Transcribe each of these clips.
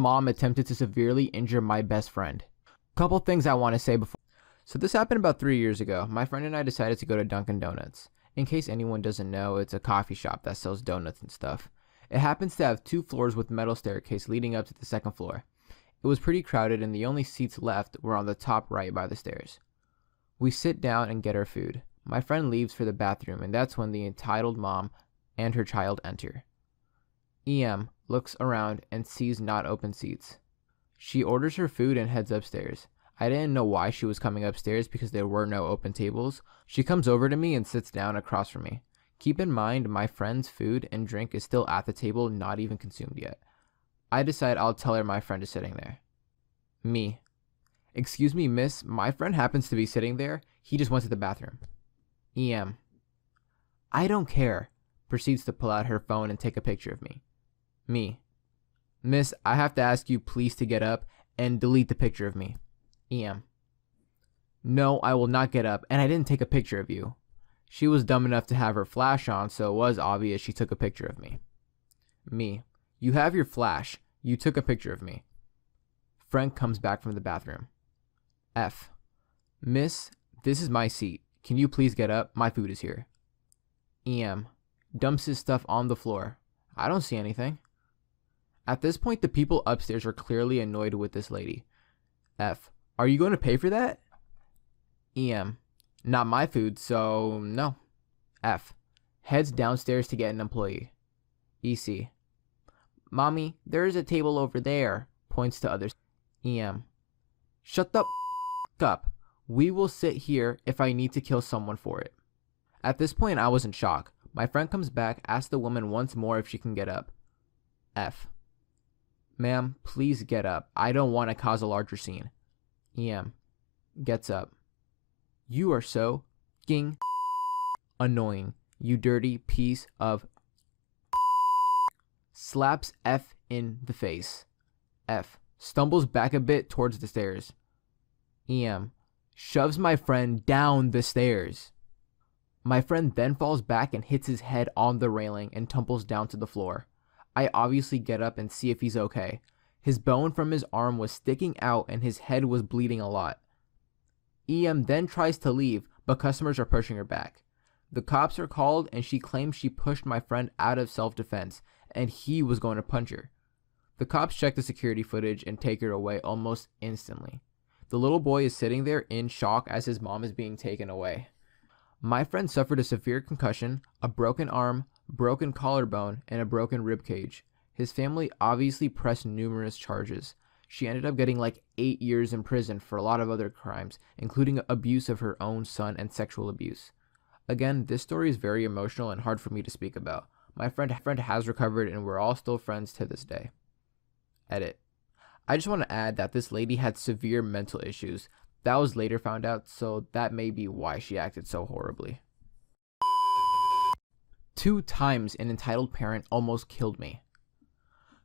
mom attempted to severely injure my best friend. Couple things I want to say before. So this happened about 3 years ago. My friend and I decided to go to Dunkin' Donuts. In case anyone doesn't know, it's a coffee shop that sells donuts and stuff. It happens to have 2 floors with metal staircase leading up to the second floor. It was pretty crowded and the only seats left were on the top right by the stairs. We sit down and get our food. My friend leaves for the bathroom, and that's when the entitled mom and her child enter. EM looks around and sees not open seats. She orders her food and heads upstairs. I didn't know why she was coming upstairs because there were no open tables. She comes over to me and sits down across from me. Keep in mind, my friend's food and drink is still at the table, not even consumed yet. I decide I'll tell her my friend is sitting there. Me. Excuse me, miss, my friend happens to be sitting there. He just went to the bathroom. EM. I don't care. Proceeds to pull out her phone and take a picture of me. Me. Miss, I have to ask you please to get up and delete the picture of me. EM. No, I will not get up, and I didn't take a picture of you. She was dumb enough to have her flash on, so it was obvious she took a picture of me. Me. You have your flash. You took a picture of me. Frank comes back from the bathroom. F. Miss, this is my seat. Can you please get up? My food is here. EM. Dumps his stuff on the floor. I don't see anything. At this point, the people upstairs are clearly annoyed with this lady. F. Are you going to pay for that? EM. Not my food, so no. F. Heads downstairs to get an employee. EC. Mommy, there is a table over there. Points to others. EM. Shut the up. We will sit here if I need to kill someone for it. At this point, I was in shock. My friend comes back, asks the woman once more if she can get up. F. Ma'am, please get up. I don't want to cause a larger scene. EM. Gets up. You are so annoying, you dirty piece of slaps F in the face. F. Stumbles back a bit towards the stairs. EM. Shoves my friend down the stairs. My friend then falls back and hits his head on the railing and tumbles down to the floor. I obviously get up and see if he's okay. His bone from his arm was sticking out and his head was bleeding a lot. EM then tries to leave, but customers are pushing her back. The cops are called and she claims she pushed my friend out of self-defense and he was going to punch her. The cops check the security footage and take her away almost instantly. The little boy is sitting there in shock as his mom is being taken away. My friend suffered a severe concussion, a broken arm, broken collarbone, and a broken rib cage. His family obviously pressed numerous charges. She ended up getting like 8 years in prison for a lot of other crimes, including abuse of her own son and sexual abuse. Again, this story is very emotional and hard for me to speak about. My friend has recovered and we're all still friends to this day. Edit. I just want to add that this lady had severe mental issues. That was later found out, so that may be why she acted so horribly. 2 times an entitled parent almost killed me.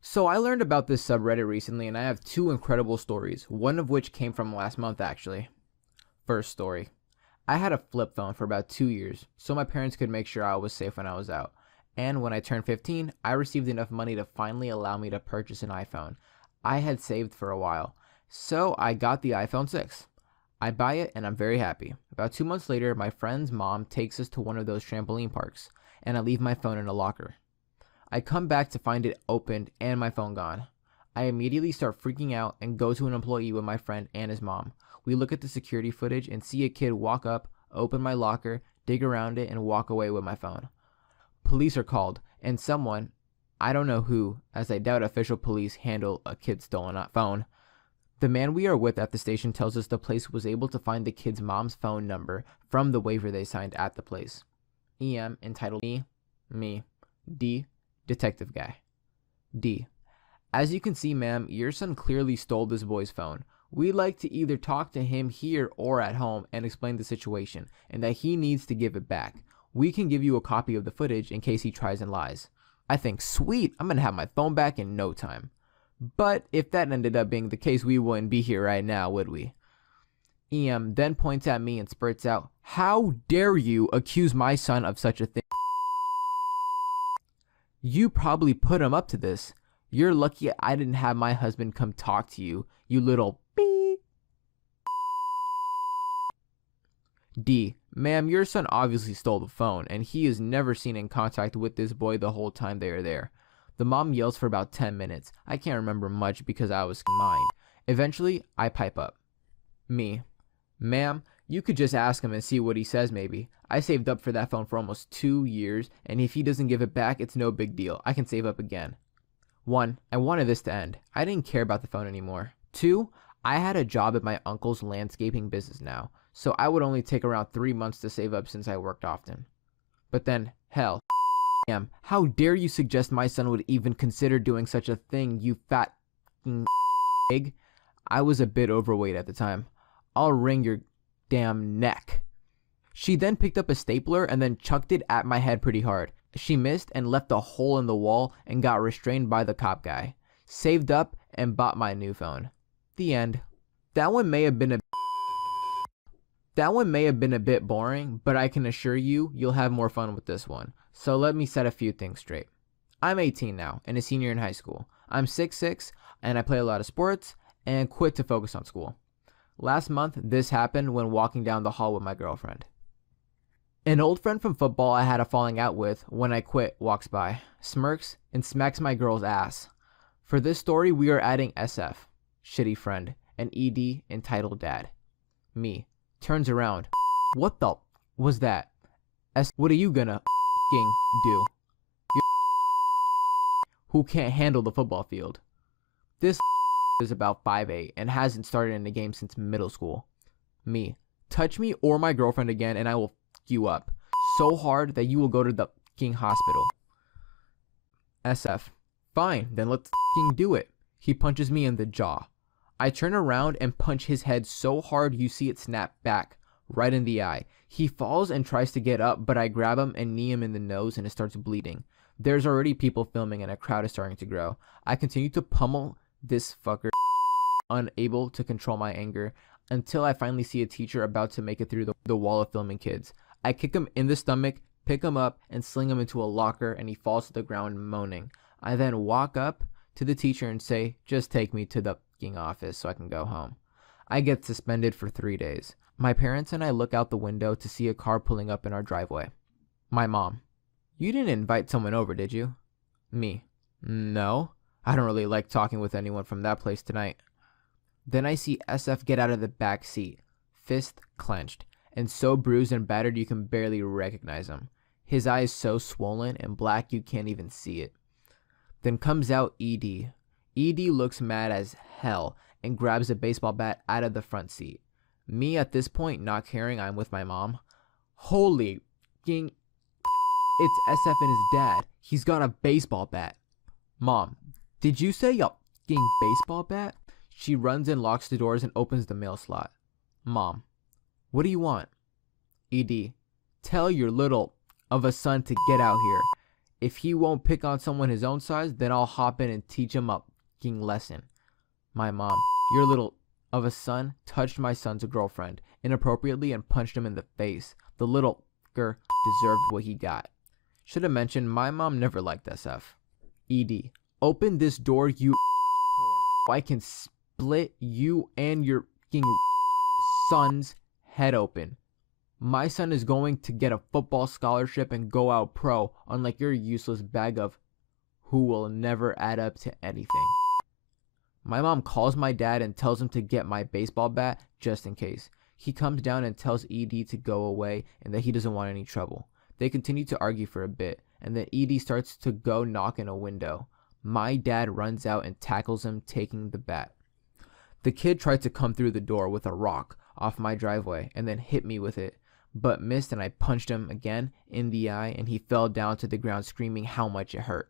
So I learned about this subreddit recently and I have 2 incredible stories, one of which came from last month actually. First story. I had a flip phone for about 2 years, so my parents could make sure I was safe when I was out. And when I turned 15, I received enough money to finally allow me to purchase an iPhone. I had saved for a while, so I got the iPhone 6. I buy it and I'm very happy. About 2 months later, my friend's mom takes us to one of those trampoline parks, and I leave my phone in a locker. I come back to find it opened and my phone gone. I immediately start freaking out and go to an employee with my friend and his mom. We look at the security footage and see a kid walk up, open my locker, dig around it, and walk away with my phone. Police are called, and someone, I don't know who, as I doubt official police handle a kid's stolen phone. The man we are with at the station tells us the place was able to find the kid's mom's phone number from the waiver they signed at the place. EM entitled me, D, detective guy. D. As you can see, ma'am, your son clearly stole this boy's phone. We'd like to either talk to him here or at home and explain the situation and that he needs to give it back. We can give you a copy of the footage in case he tries and lies. I think, sweet, I'm gonna have my phone back in no time. But if that ended up being the case, we wouldn't be here right now, would we? EM then points at me and spurts out, "How dare you accuse my son of such a thing? You probably put him up to this. You're lucky I didn't have my husband come talk to you, you little beep. D. Ma'am, your son obviously stole the phone, and he is never seen in contact with this boy the whole time they are there. The mom yells for about 10 minutes. I can't remember much because I was mind. Eventually, I pipe up. Me. Ma'am, you could just ask him and see what he says maybe. I saved up for that phone for almost 2 years, and if he doesn't give it back, it's no big deal. I can save up again. 1. I wanted this to end. I didn't care about the phone anymore. 2. I had a job at my uncle's landscaping business now, so I would only take around 3 months to save up since I worked often. But then, hell, how dare you suggest my son would even consider doing such a thing, you fat pig? I was a bit overweight at the time. I'll wring your damn neck. She then picked up a stapler and then chucked it at my head pretty hard. She missed and left a hole in the wall and got restrained by the cop guy. Saved up and bought my new phone. The end. That one may have been a bit boring, but I can assure you, you'll have more fun with this one. So let me set a few things straight. I'm 18 now and a senior in high school. I'm 6'6", and I play a lot of sports and quit to focus on school. Last month, this happened when walking down the hall with my girlfriend. An old friend from football I had a falling out with when I quit walks by, smirks, and smacks my girl's ass. For this story, we are adding SF, shitty friend, and ED, entitled dad. Me, turns around. What the was that? What are you gonna do? You who can't handle the football field. This is about 5'8" and hasn't started in the game since middle school. Me, touch me or my girlfriend again and I will you up so hard that you will go to the hospital. SF, fine, then let's do it. He punches me in the jaw. I turn around and punch his head so hard you see it snap back, right in the eye. He falls and tries to get up, but I grab him and knee him in the nose and it starts bleeding. There's already people filming and a crowd is starting to grow. I continue to pummel this fucker, unable to control my anger, until I finally see a teacher about to make it through the wall of filming kids. I kick him in the stomach, pick him up, and sling him into a locker, and he falls to the ground moaning. I then walk up to the teacher and say, just take me to the office so I can go home. I get suspended for 3 days. My parents and I look out the window to see a car pulling up in our driveway. My mom, you didn't invite someone over, did you? Me, no. I don't really like talking with anyone from that place tonight. Then I see SF get out of the back seat, fist clenched, and so bruised and battered you can barely recognize him. His eyes so swollen and black you can't even see it. Then comes out ED. ED looks mad as hell and grabs a baseball bat out of the front seat. Me at this point not caring I'm with my mom. Holy f***ing, it's SF and his dad. He's got a baseball bat. Mom, did you say a f***ing baseball bat? She runs and locks the doors and opens the mail slot. Mom, what do you want? ED, tell your little of a son to get out here. If he won't pick on someone his own size, then I'll hop in and teach him a f***ing lesson. My mom, your little of a son touched my son's girlfriend inappropriately and punched him in the face. The little f***er deserved what he got. Should have mentioned my mom never liked SF. ED, open this door, you I can split you and your f***ing son's head open. My son is going to get a football scholarship and go out pro, unlike your useless bag of who will never add up to anything. My mom calls my dad and tells him to get my baseball bat just in case. He comes down and tells ED to go away and that he doesn't want any trouble. They continue to argue for a bit, and then ED starts to go knock in a window. My dad runs out and tackles him, taking the bat. The kid tried to come through the door with a rock off my driveway and then hit me with it, but missed, and I punched him again in the eye and he fell down to the ground screaming how much it hurt.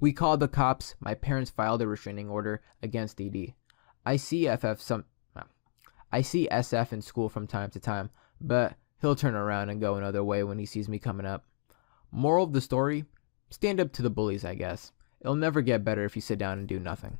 We called the cops. My parents filed a restraining order against ED. I see SF in school from time to time, but he'll turn around and go another way when he sees me coming up. Moral of the story, stand up to the bullies, I guess. It'll never get better if you sit down and do nothing.